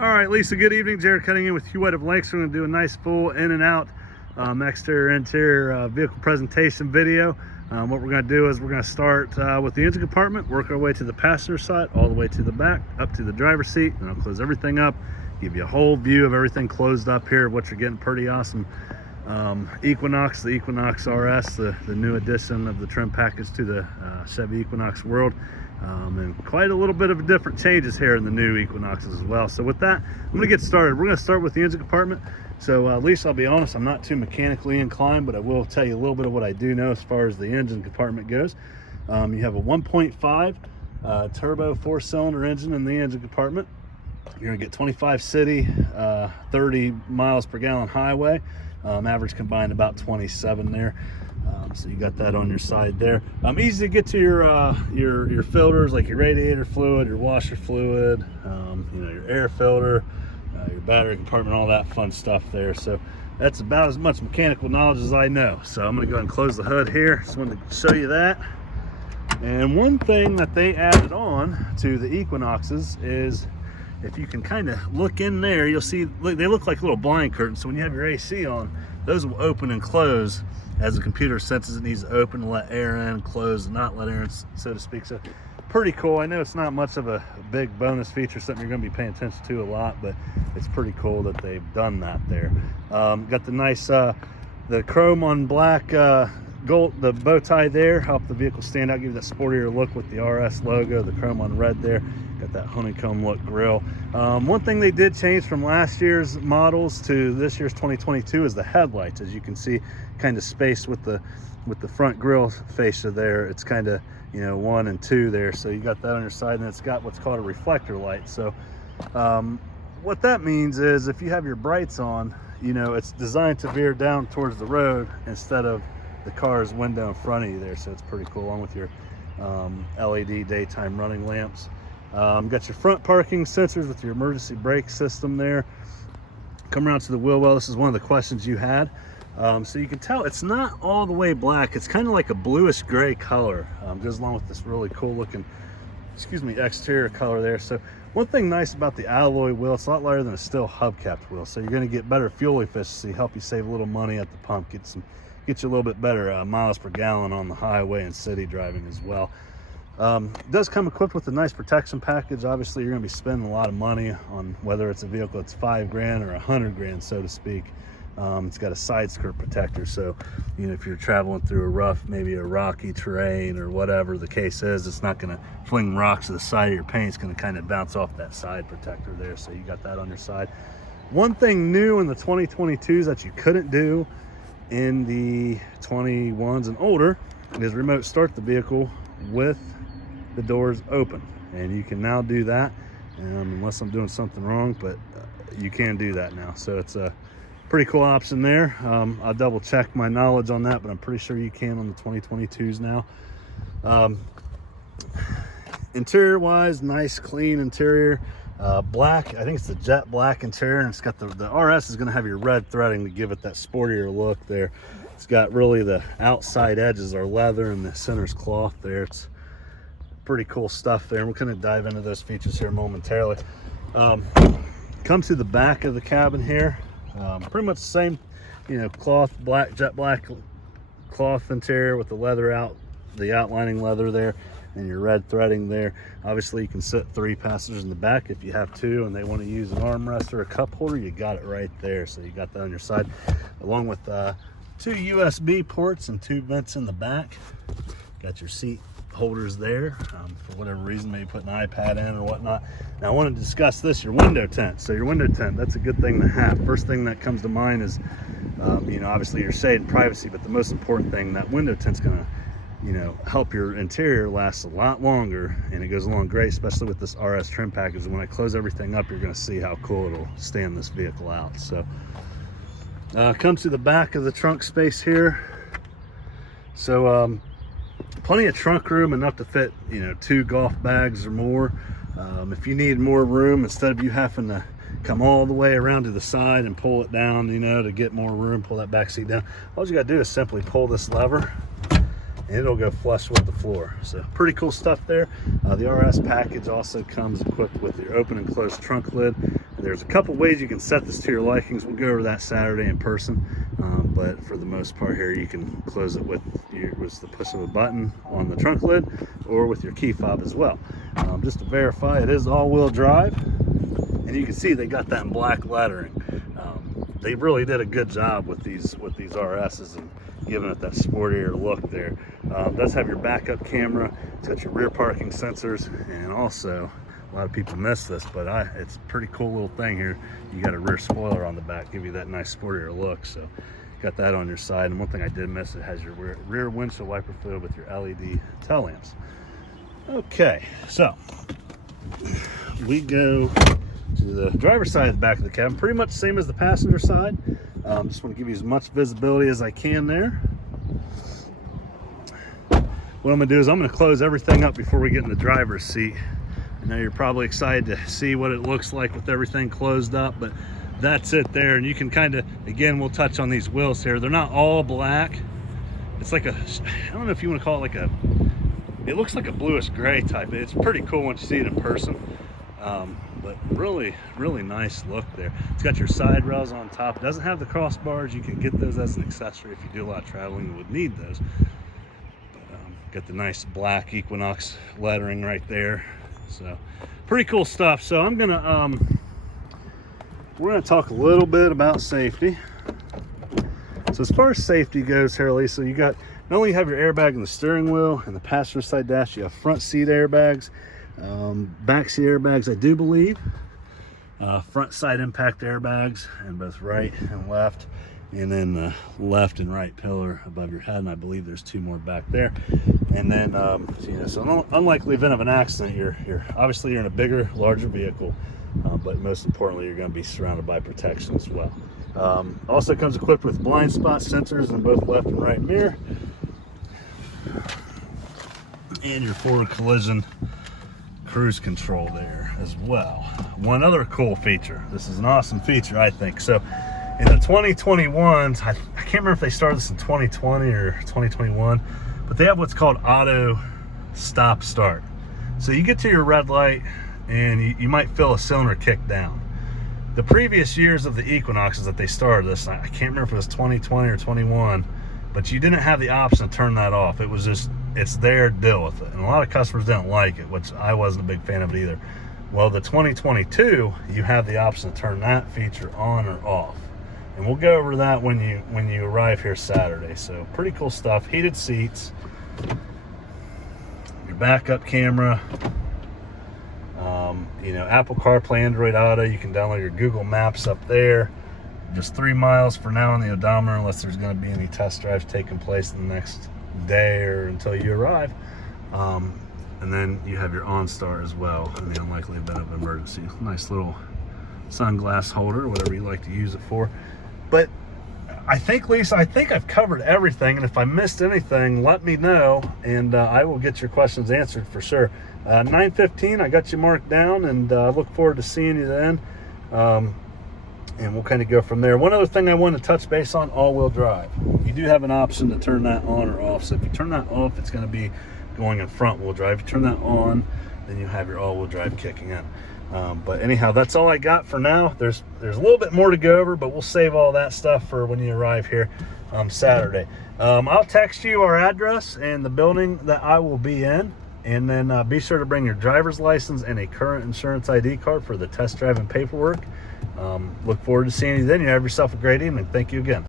All right, Lisa, good evening. Jared cutting in with Hugh White of Lanks. We're going to do a nice full in and out exterior interior vehicle presentation video. What we're going to do is we're going to start with the engine compartment, work our way to the passenger side, all the way to the back, up to the driver's seat, and I'll close everything up, give you a whole view of everything closed up here, what you're getting. Pretty awesome Equinox, the Equinox RS, the new addition of the trim package to the Chevy Equinox world. And quite a little bit of different changes here in the new Equinoxes as well. So with that, I'm going to get started. We're going to start with the engine compartment. So Lisa, I'll be honest, I'm not too mechanically inclined, but I will tell you a little bit of what I do know as far as the engine compartment goes. You have a 1.5 turbo 4-cylinder engine in the engine compartment. You're going to get 25 city, 30 miles per gallon highway. Average combined about 27 there. So you got that on your side there. Easy to get to your filters, like your radiator fluid, your washer fluid, you know, your air filter, your battery compartment, all that fun stuff there. So that's about as much mechanical knowledge as I know. So I'm going to go ahead and close the hood here. Just wanted to show you that. And one thing that they added on to the Equinoxes is, if you can kind of look in there, you'll see they look like little blind curtains. So when you have your AC on, those will open and close as the computer senses it needs to open to let air in, close, and not let air in, so to speak. So pretty cool. I know it's not much of a big bonus feature, something you're going to be paying attention to a lot, but it's pretty cool that they've done that there. Got the nice the chrome on black gold, the bow tie there, help the vehicle stand out, give you that sportier look with the RS logo, the chrome on red there. Got that honeycomb look grill. One thing they did change from last year's models to this year's 2022 is the headlights. As you can see, kind of spaced with the front grille fascia there. It's kind of, you know, 1 and 2 there. So you got that on your side, and it's got what's called a reflector light. So what that means is if you have your brights on, you know, it's designed to veer down towards the road instead of the car's window in front of you there. So it's pretty cool, along with your LED daytime running lamps. Got your front parking sensors with your emergency brake system there. Come around to the wheel well. This is one of the questions you had. So you can tell it's not all the way black. It's kind of like a bluish gray color. Goes along with this really cool looking, exterior color there. So one thing nice about the alloy wheel, it's a lot lighter than a steel hubcapped wheel. So you're going to get better fuel efficiency, help you save a little money at the pump, get you a little bit better miles per gallon on the highway and city driving as well. It does come equipped with a nice protection package. Obviously, you're going to be spending a lot of money on whether it's a vehicle that's $5 grand or $100 grand, so to speak. It's got a side skirt protector, so you know, if you're traveling through a rough, maybe a rocky terrain or whatever the case is, it's not going to fling rocks to the side of your paint. It's going to kind of bounce off that side protector there, so you got that on your side. One thing new in the 2022s that you couldn't do in the 21s and older is remote start the vehicle with the doors open, and you can now do that, unless I'm doing something wrong, but you can do that now. So it's a pretty cool option there. I'll double check my knowledge on that, but I'm pretty sure you can on the 2022s now. Interior wise, nice clean interior. Black, I think it's the jet black interior, and it's got the RS is going to have your red threading to give it that sportier look there. It's got really the outside edges are leather and the center's cloth there. It's pretty cool stuff there, and we're going to dive into those features here momentarily. Come to the back of the cabin here. Pretty much the same, you know, cloth, black, jet black cloth interior with the leather the outlining leather there, and your red threading there. Obviously, you can sit 3 passengers in the back if you have 2 and they want to use an armrest or a cup holder. You got it right there, so you got that on your side, along with 2 USB ports and 2 vents in the back. Got your seat holders there, for whatever reason, maybe put an iPad in or whatnot. Now I want to discuss this, your window tint. So your window tint, that's a good thing to have. First thing that comes to mind is, you know, obviously your shade and privacy, but the most important thing, that window tint's gonna, you know, help your interior last a lot longer, and it goes along great, especially with this RS trim package. When I close everything up, you're gonna see how cool it'll stand this vehicle out. So come to the back of the trunk space here. So plenty of trunk room, enough to fit, you know, 2 golf bags or more. If you need more room, instead of you having to come all the way around to the side and pull it down, you know, to get more room, pull that back seat down, all you got to do is simply pull this lever and it'll go flush with the floor. So pretty cool stuff there. The RS package also comes equipped with your open and close trunk lid, There's a couple ways you can set this to your likings. We'll go over that Saturday in person, but for the most part here, you can close it with the push of a button on the trunk lid or with your key fob as well. Just to verify, it is all-wheel drive, and you can see they got that in black lettering. They really did a good job with these RSs and giving it that sportier look there. It does have your backup camera. It's got your rear parking sensors, and also a lot of people miss this, but it's a pretty cool little thing here. You got a rear spoiler on the back, give you that nice sportier look. So got that on your side. And one thing I did miss, it has your rear windshield wiper fluid with your LED tail lamps. Okay, so we go to the driver's side of the back of the cabin, pretty much same as the passenger side. Just want to give you as much visibility as I can there. What I'm going to do is I'm going to close everything up before we get in the driver's seat. I know you're probably excited to see what it looks like with everything closed up, but that's it there. And you can kind of, again, we'll touch on these wheels here. They're not all black. It's like I don't know if you want to call it it looks like a bluish gray type. It's pretty cool once you see it in person. But really, really nice look there. It's got your side rails on top. It doesn't have the crossbars. You can get those as an accessory if you do a lot of traveling. You would need those. But, got the nice black Equinox lettering right there. So pretty cool stuff. So we're gonna talk a little bit about safety. So as far as safety goes here, Lisa, you got, not only have your airbag in the steering wheel and the passenger side dash, you have front seat airbags, back seat airbags, I do believe, front side impact airbags, and both right and left, and then the left and right pillar above your head, and I believe there's 2 more back there. And then so in an unlikely event of an accident, you're obviously in a bigger, larger vehicle, but most importantly, you're going to be surrounded by protection as well. Also comes equipped with blind spot sensors in both left and right mirror, and your forward collision cruise control there as well. One other cool feature, this is an awesome feature, I think. So in the 2021s, I can't remember if they started this in 2020 or 2021, but they have what's called auto stop start. So you get to your red light and you might feel a cylinder kick down. The previous years of the Equinoxes that they started this, I can't remember if it was 2020 or 21, but you didn't have the option to turn that off. It was just, it's there, deal with it. And a lot of customers didn't like it, which I wasn't a big fan of it either. Well, the 2022, you have the option to turn that feature on or off. And we'll go over that when you arrive here Saturday. So pretty cool stuff. Heated seats, your backup camera, Apple CarPlay, Android Auto. You can download your Google Maps up there. Just 3 miles for now on the odometer, unless there's going to be any test drives taking place in the next day or until you arrive. And then you have your OnStar as well in the unlikely event of an emergency. Nice little sunglass holder, whatever you like to use it for. But I think, Lisa, I've covered everything, and if I missed anything, let me know, and I will get your questions answered for sure. 9:15, I got you marked down, and I look forward to seeing you then. And we'll kind of go from there. One other thing I want to touch base on, all-wheel drive. You do have an option to turn that on or off. So if you turn that off, it's going to be going in front-wheel drive. If you turn that on, then you have your all-wheel drive kicking in. But anyhow, that's all I got for now. There's a little bit more to go over, but we'll save all that stuff for when you arrive here Saturday. I'll text you our address and the building that I will be in. And then be sure to bring your driver's license and a current insurance ID card for the test drive and paperwork. Look forward to seeing you then. You have yourself a great evening. Thank you again.